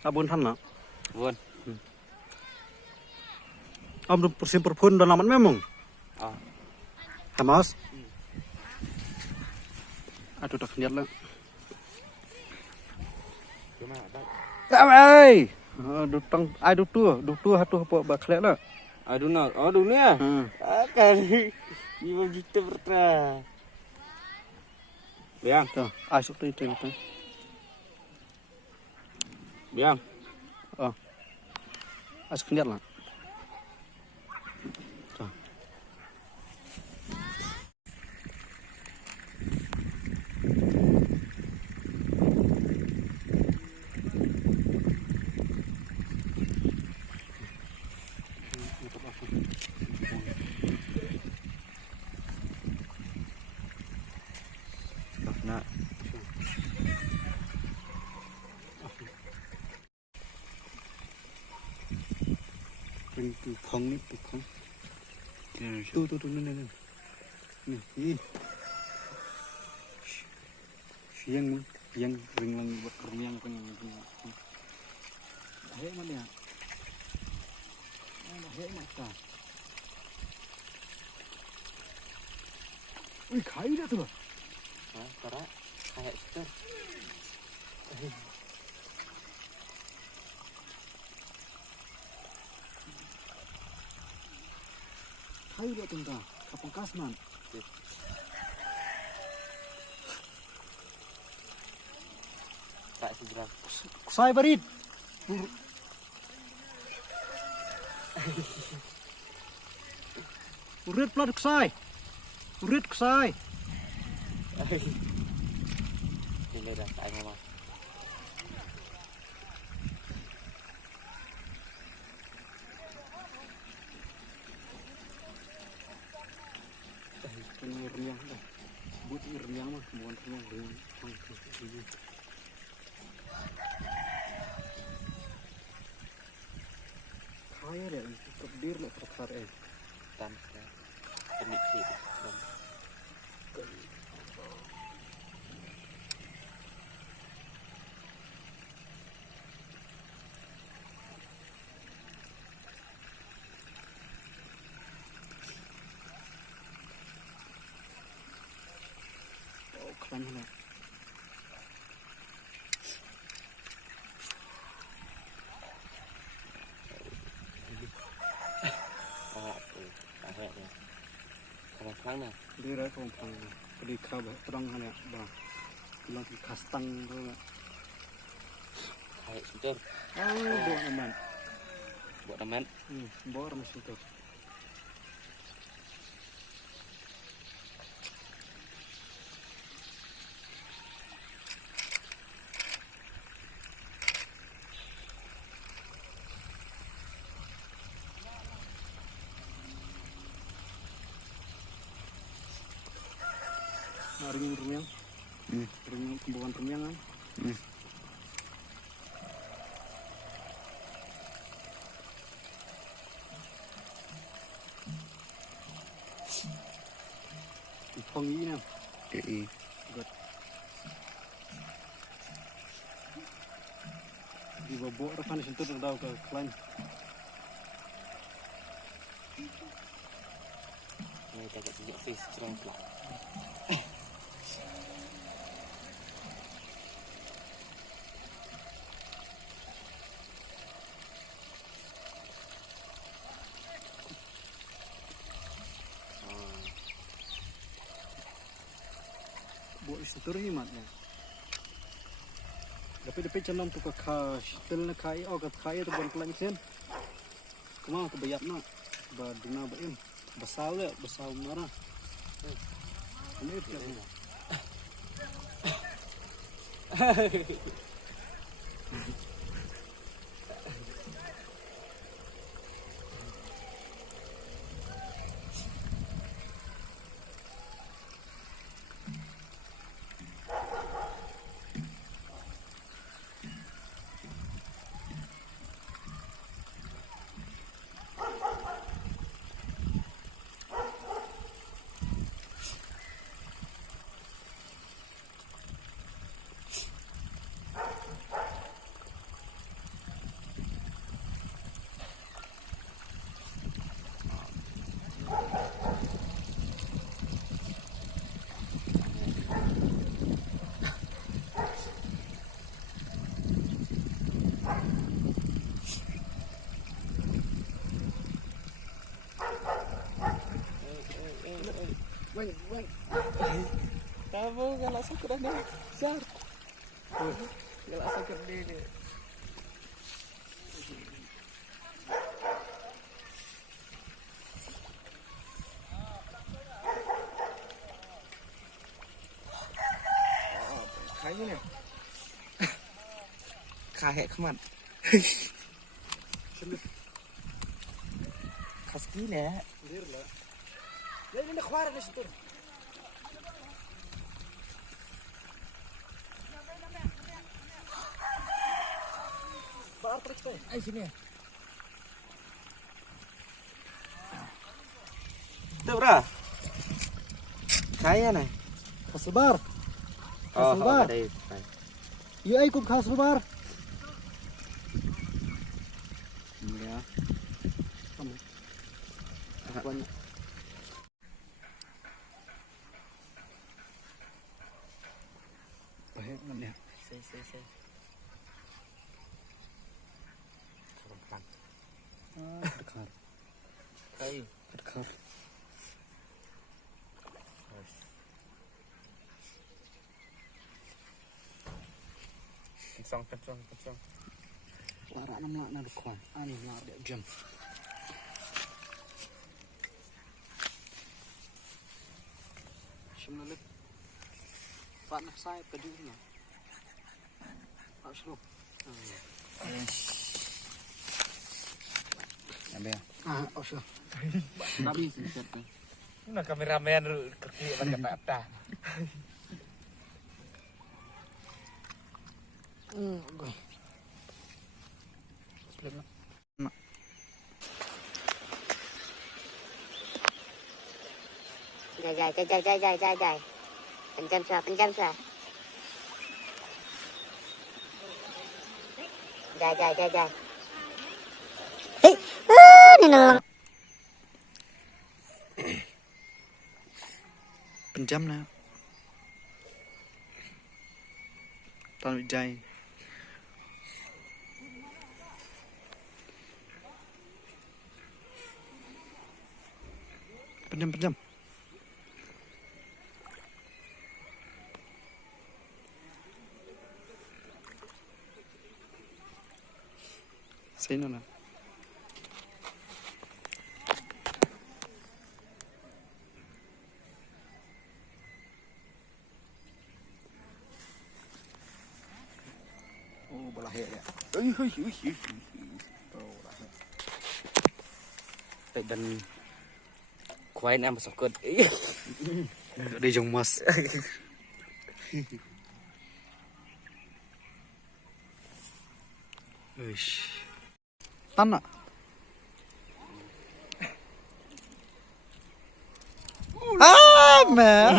Abun tham nak. Buồn. Om persim perpun dan laman memang. Hamas. Aduh tak lihat lah. Ai. Dutang ai dutu hatu apa baklet lah. Aduh nak, aduh ni ah. Akan. Ibu kita bertra. Biang, Tu, ai sok tu. biang. As lihat lah. Nak. Tu phong ni, tu phong. Tu ni. Ni. Siang ring lang rumiang ko yang ni. Hai mana ya? Hai mata. Ui khai dah tu. Tara. Kayak situ. Khai dah tu dah. Kapang kasman. Tak seberang. Kusai barit. Urit plat kusai. Urit kusai. Ini dah tak mama. Ini riang dah. Buat riang mah, bukan riang. Kaya deh, terdir lah tersar Tam. Penikit. Oh, keren lah. Mana? Di rai kompang, di kau terang hanya bah, bilang di kastang tu lah. Kayak situ. Buat aman. Buat aman. Bor masih tu. Rumiang. Rumiang kembuhan rumiang kan. Phong ý nào. Good. Di bawah rekan itu terdaw ke klan. Ini tak ada fish strong pula. Buat itu rimatnya. Tapi channel tu ke tel na kai au ke kai tu bon klan sen. Kemana tu bayat nak. Ba dina ba em. Besar marah. Ini dia. langsung ke dah besar. Dia langsung ke dia. Kayaknya nih. Kayak keman. Kaski nih. Lir lah. Ya ini keluar di situ. Bar trik tuh. Ayo sini. Tuh, bro. Kaya nih. Kasih bar. Oh, Kasih bar. đây. Iya ikut kasih bar. Ya. Kamu. Banyak. Baik ya. Saya. Korban. Dekar. Kayu. Dekar. Kencang. Lara nama nak dekar. Ani nak dia jam. Semua lep. Pak nak saya pedulnya. Pak Sro. Ambil. Pak Sro. Tapi siap tu. Nak kameramen kerja pakai apa? Gue. Dài. Pencam suah. Dài. Nino. Penjam na. Tan Vijay. Penjam. Sino na. Oh, balahe ya. Dan kuain am sokot. Đi dùng mas. Tan ạ. Mẹ.